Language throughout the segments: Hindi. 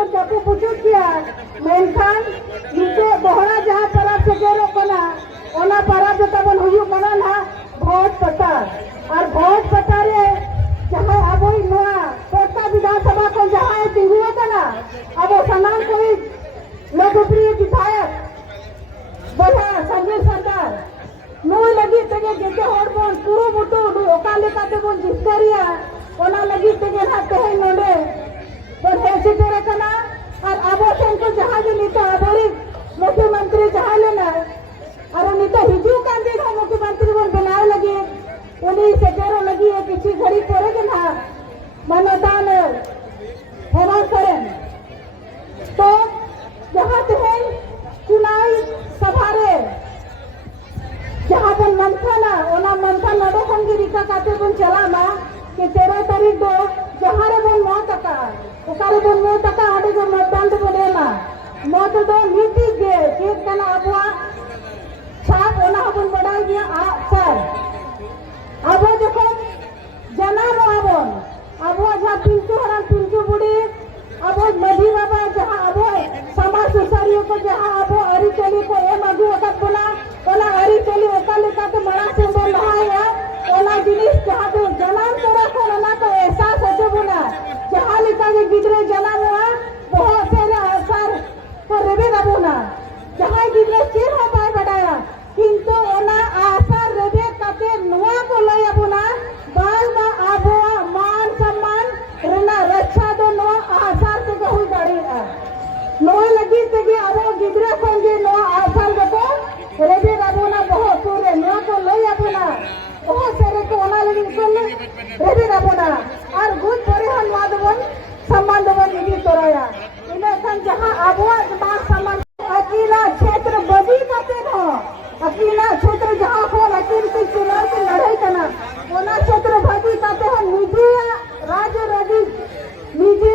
को जाको पूछो किया मेनखान नीचे दोहरा जहाँ परब से गेरो कना ओना परब जो तबन हुयु कना ना भोट पतार और भोट पतारे जहाँ अब वही नया कोटा विधानसभा को जहाँ तिंगुआ कना अब वो सनान कोई लोकप्रिय विधायक बोला संजय सरदार नो लगी तेगे जेके होड़ बोन पूरो मुटो ओका लेका ते बोन जिस्करिया ओना लगी तेगे ना तेहे नोडे बोन हेसी तेरे कना और अब को जहाँ जो नीता अबोरी मुख्यमंत्री जहाँ लेना और नीता हिजू कांदी का मुख्यमंत्री बोन बनाए लगी उन्हीं से केरो लगी है किसी घड़ी पड़े के ना मनोदान हेमंत सोरेन तो जहाँ तेहे चुनाव सभारे जहाँ बन मंथा ना ओना मंथा नडो कंगी रिका काते बन चला मा कि 13 तारीख दो जहाँ रे बन मौत का उकारे बन मौत का आडे जो मतदान तो बने मा मौत दो नीति गे एक कना अबुआ छाप ओना बन बढ़ाई दिया सर अब देखो जना मोहन अबुआ जहाँ पिंचू हरान पिंचू बुड़ी अब मधी बाबा जहाँ अब समाज सुसारियों को जहाँ अब अरी चली को ए मधु वक्त बना ओला अरी चली ओका लेका के मरा से बोल रहा है ओला जिनिस जहाँ तो जनान तोरा को ना तो एहसास होते बोला जहाँ लेका के गिदरे जना हुआ बहुत से असर को रेबे ना बोला जहाँ गिदरे चिर हो पाए बढ़ाया किंतु ओला आसर रेबे काते नुआ को लया बोला बाल ना आबुआ मान सम्मान रना रक्षा दो नुआ आसर से कहूँ गाड़ी है नुआ लगी से कि अब गिदरे खोंगे नुआ आसर देखो रेबे राबोना बहुत पूरे नुआ को लया बोला बहुत सारे को ओना लगी बोले रेबे राबोना और गुड परे हम वादवन सम्मान दवन निधि तोराया इन्हें सन जहाँ आबुआ मान सम्मान अकेला क्षेत्र बदी करते हो अकेला क्षेत्र जहाँ हो अकेले की चुनाव की लड़ाई करना ओना क्षेत्र बदी करते हो निजी राज्य रवि निजी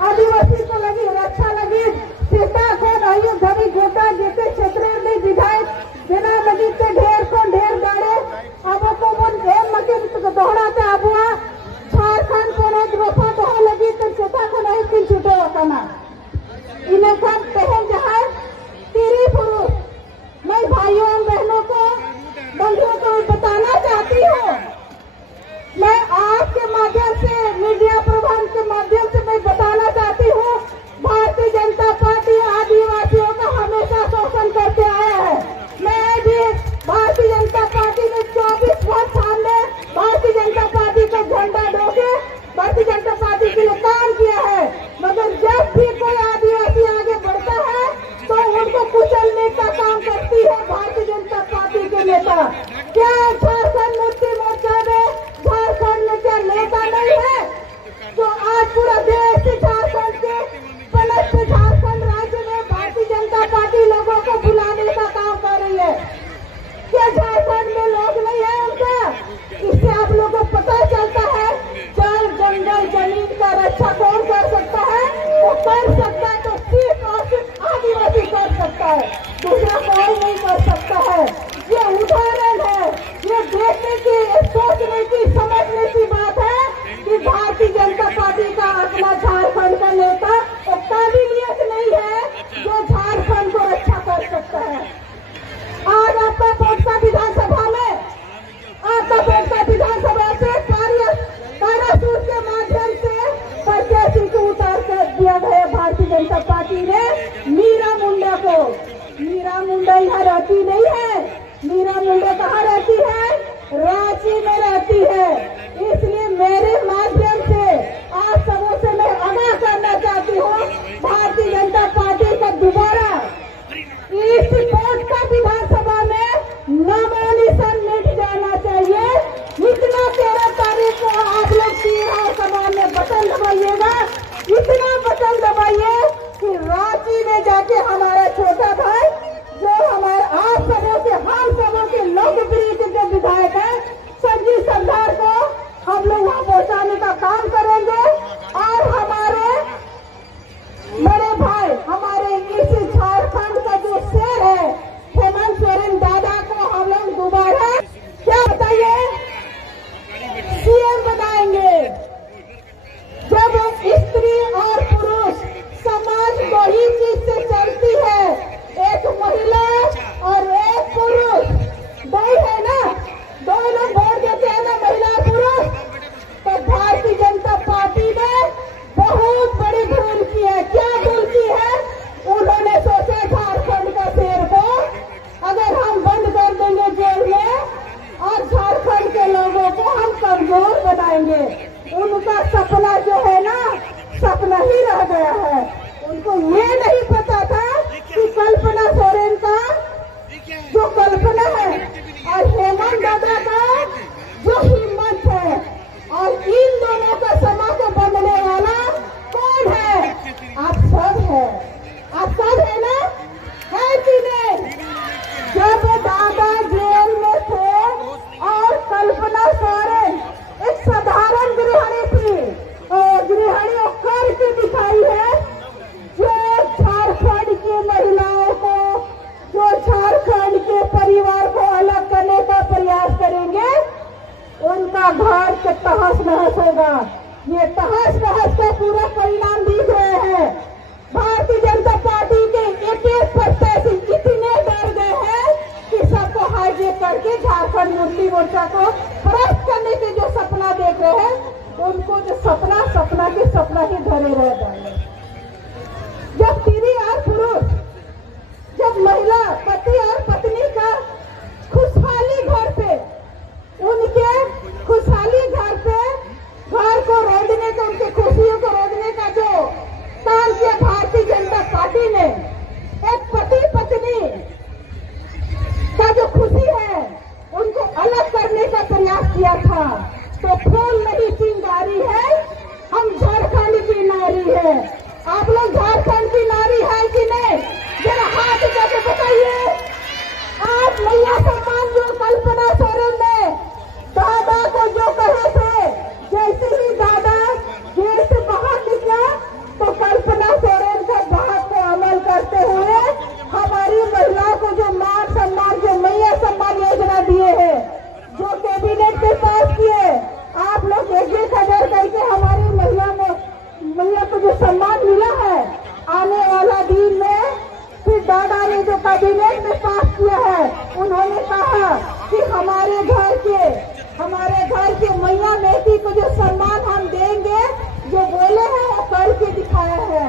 आदिवासी को लगी रक्षा लगी सीता को नहीं धरी गोटा जैसे क्षेत्र में विधायक बिना लगी से ढेर को ढेर गाड़े अब को मन एम मके तो दोहराते अबुआ झारखंड को रोज रोपा बहुत लगी तो सीता को नहीं तीन छूटे होता ना इन्हें सब पहन जहाँ तेरी पुरुष मैं भाइयों और बहनों को बंधुओं को बताना चाहती हूँ मैं आपके माध्यम से मीडिया प्रबंध के माध्यम से मैं बताना चाहती हूँ भारतीय जनता पार्टी आदिवासियों का हमेशा शोषण करते आया है मैं भी भारतीय जनता पार्टी में 24 वर्ष सामने भारतीय जनता पार्टी का झंडा ढोके भारतीय जनता पार्टी के लिए काम किया है मगर जब भी कोई आदिवासी आगे बढ़ता है तो उनको कुचलने का काम करती है भारतीय जनता पार्टी के नेता क्या झारखंड मुक्ति मोर्चा में झारखंड में क्या नेता नहीं है जो आज पूरा देश झारखंड के पलट झारखंड राज्य में भारतीय जनता पार्टी लोगों को बुलाने का काम कर रही है क्या झारखंड में लोग नहीं है उनका इससे आप लोगों को पता चलता है जल जंगल जमीन का रक्षा कौन कर सकता है वो कर सकता है तो सिर्फ और सिर्फ आदिवासी कर सकता है दूसरा कोई नहीं कर सकता है ये उदाहरण है ये देखने की सोचने की समझने की बात है कि भारतीय जनता पार्टी का अपना झारखंड का नेता और काबिलियत नहीं है जो झारखंड को रक्षा कर सकता है आज आपका पोटका विधानसभा में आपका पोटका विधानसभा से कारासूट के माध्यम से प्रत्याशी को उतार कर दिया गया भारतीय जनता पार्टी ने मीरा मुंडा को मीरा मुंडा यहाँ रहती नहीं है मीरा मुंडा कहाँ रहती है रांची में रहती है इसलिए मेरे माध्यम से आप सबों से मैं आगाह करना चाहती हूँ भारतीय जनता पार्टी का दोबारा इस पोटका विधानसभा में नामांकन मिट जाना चाहिए इतना 13 तारीख को आप लोग 3 सभा में बटन दबाइएगा इतना बटन दबाइए कि रांची में जाके हमारा छोटा भाई जो हमारे आप सबों के हम सबों के लोकप्रिय जो विधायक है संजय सरदार को हम लोग वहाँ पहुँचाने का काम करेंगे और हमारे बड़े भाई हमारे इस झारखंड का जो शेर है हेमंत सोरेन दादा को हम लोग दोबारा क्या बताइए सीएम बनाएंगे जब स्त्री और गया है। उनको ये नहीं पता था कि कल्पना सोरेन का जो कल्पना है और हेमंत दादा का जो हिम्मत है, और इन दोनों का समा को बंधने वाला कौन है? आप सब है। आप सब है ना? है कि नहीं? जब दादा जेल में थे और कल्पना सोरेन एक साधारण गृहिणी थी, गृहिणी करके दिखाई है, जो झारखंड की महिलाओं को, जो झारखंड के परिवार को अलग करने का प्रयास करेंगे, उनका घर के तहस नहस होगा। ये तहस नहस का पूरा परिणाम दिख रहे हैं। भारतीय जनता पार्टी के एक प्रत्याशी इतने डर गए हैं कि सबको हाईजेक करके झारखंड मुक्ति मोर्चा को फरास्त करने के जो सपना देख रहे हैं, उनको जो सपना के सपना ही धरे रह जाएंगे। जब स्त्री और पुरुष, जब महिला पति और पत्नी का खुशहाली घर पे, उनके खुशहाली घर पे, घर को रोदने का, उनके खुशियों को रोदने का जो काम किया भारतीय जनता पार्टी ने, एक पति पत्नी का जो खुशी है उनको अलग करने का प्रयास किया था। तो फूल नहीं चिंगारी है, हम झारखंड की नारी है। आप लोग झारखंड की नारी है कि नहीं? जरा हाथ करके बताइए। आप मैया सम्मान जो कल्पना सोरेन ने दादा को जो कहे थे, जैसे ही दादा जेल से बाहर निकला तो कल्पना सोरेन का बात को अमल करते हुए हमारी महिलाओं को जो मान सम्मान, जो मैया सम्मान योजना दिए हैं, जो कैबिनेट में पास किए, आप लोग 1,000 करके हमारी महिला को जो सम्मान मिला है, आने वाला दिन में फिर दादा ने जो कैबिनेट में पास किया है, उन्होंने कहा कि हमारे घर के मैया बेटी को जो सम्मान हम देंगे, जो बोले हैं वो करके दिखाया है।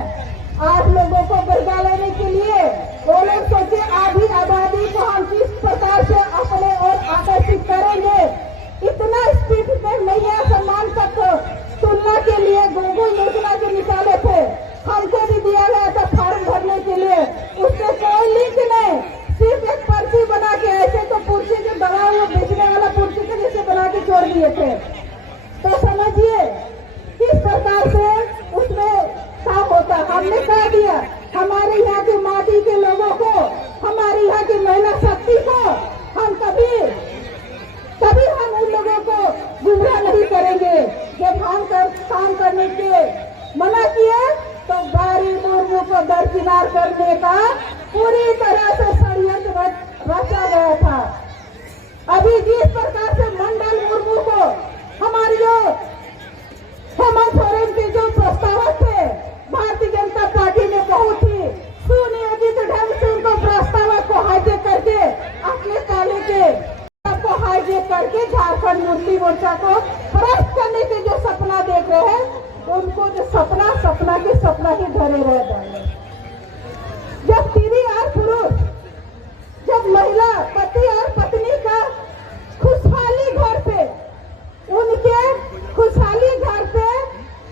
आप लोगों को बरगा लेने के लिए वो लोग सोचे आधी आबादी को हम किस प्रकार से अपने ओर आकर्षित करेंगे। इतना स्पीड में मैया सम्मान तक तुलना के लिए गोकुल योजना जो निकाले थे, हमको भी दिया गया था फॉर्म भरने के लिए, उससे कोई लिंक नहीं, सिर्फ एक पर्ची बना के, ऐसे तो पर्ची जो दवा वो बेचने वाला पर्ची के जैसे बना के छोड़ दिए थे। तो समझिए किस प्रकार से उसमें काम होता। हमने कह दिया हमारे यहाँ की माटी के लोगों को, हमारे यहाँ की महिला शक्ति को हम कभी हम उन लोगों को गुमराह नहीं करेंगे। जब हम काम करने के मना किए तो बारी मुर्मू को दरकिनार करने का पूरी तरह से षड्यंत्र रचा गया था। अभी जिस प्रकार से मंडल मुर्मू को हमारी हेमंत सोरेन के जो प्रस्तावक थे, भारतीय जनता पार्टी ने बहुत ही सुनियोजित ढंग से उनको प्रस्तावक को हाईजेक करके अपने काले के को हाईजेक करके झारखंड मुक्ति मोर्चा को फरास्त करने के जो सपना देख रहे हैं, उनको जो सपना के सपना ही धरे रह जाएंगे। जब स्त्री और पुरुष, जब महिला पति और पत्नी का खुशहाली घर पे, उनके खुशहाली घर पे,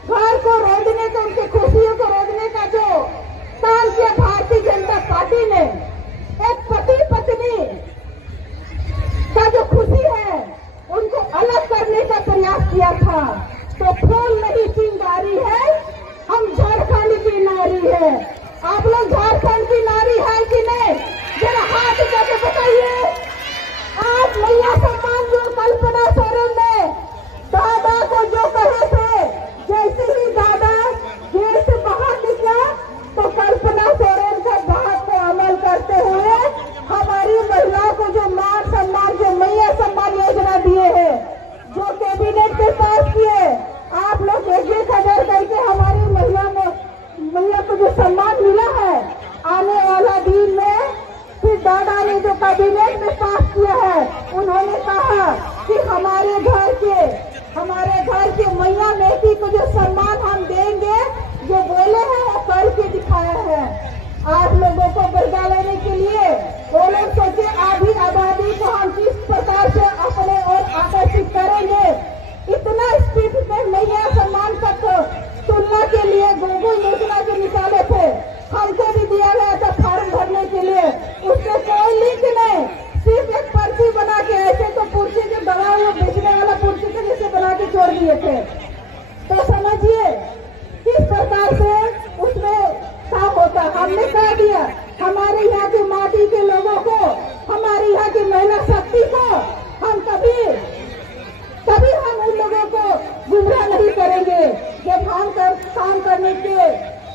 घर को रोदने का, उनके खुशियों को रोदने का जो काम किया भारतीय जनता पार्टी ने, एक पति पत्नी का जो खुशी है उनको अलग करने का प्रयास किया था। तो फूल नहीं चिंगारी है, हम झारखंड की नारी है। आप लोग झारखंड की नारी है कि नहीं? जरा हाथ करके बताइए। आप मैया सम्मान जो कल्पना सोरेन ने दादा को जो कहे थे, जैसे ही दादा जेल से बाहर निकला तो कल्पना सोरेन का बात को अमल करते हुए हमारी महिलाओं को जो मान सम्मान, जो मैया सम्मान योजना दिए हैं, जो कैबिनेट में पास किए, आप लोग 1,000 करके हमारी महिला को जो सम्मान मिला है,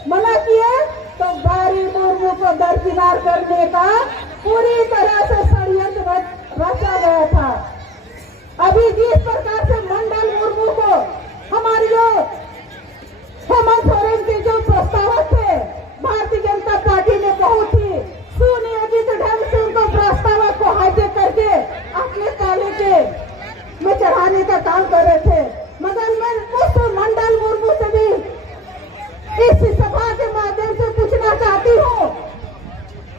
मना किए तो बारी मुर्मू को दरकिनार करने का पूरी तरह से षड्यंत्र रचा गया था। अभी जिस प्रकार से मंडल मुर्मू को हमारी जो हेमंत सोरेन के जो प्रस्तावक थे भारतीय जनता पार्टी ने बहुत ही सुनियोजित ढंग से उनको प्रस्तावक को हाईजेक करके अपने ताले के में चढ़ाने का काम कर रहे थे। मगर मैं उस मंडल मुर्मू से भी इस सभा के माध्यम से पूछना चाहती हूँ,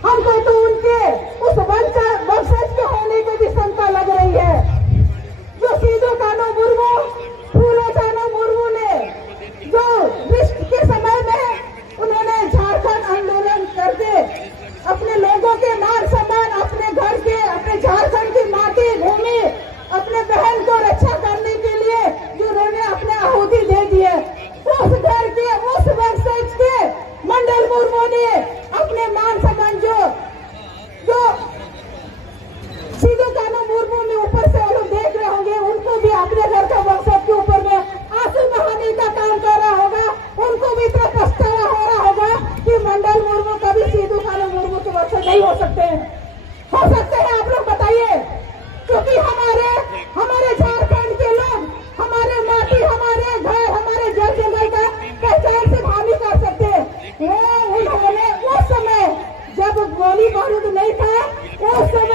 हमको तो उनके उस वंशज के होने की भी शंका लग रही है। जो सीधू कान्हू मुर्मू, फूलो कान्हू मुर्मू ने जो विश्व के समय में उन्होंने झारखंड आंदोलन करके अपने लोगों के मान सम्मान, अपने घर के, अपने झारखंड की माटी भूमि, अपने बहन को रक्षा करने के लिए जो उन्होंने अपने आहुति दे दिए, उस घर के, उस वंशज के मंडल मुर्मू ने अपने मान सम्मान जो सीधू कान्हू मुर्मू में ऊपर से लोग देख रहे होंगे, उनको भी अपने घर का वंशज के ऊपर में आंसू बहाने का काम कर रहा होगा। उनको भी इतना पछतावा हो रहा होगा कि मंडल मुर्मू कभी सीधू कान्हू मुर्मू के वंशज नहीं हो सकते हैं। आप लोग बताइए, क्योंकि हमारे झारखंड के लोग हमारे माटी, हमारे घर, हमारे जल जंगल का पहचान से भावी कर सकते हैं। वो उन्होंने उस समय जब गोली बारूद नहीं था, उस समय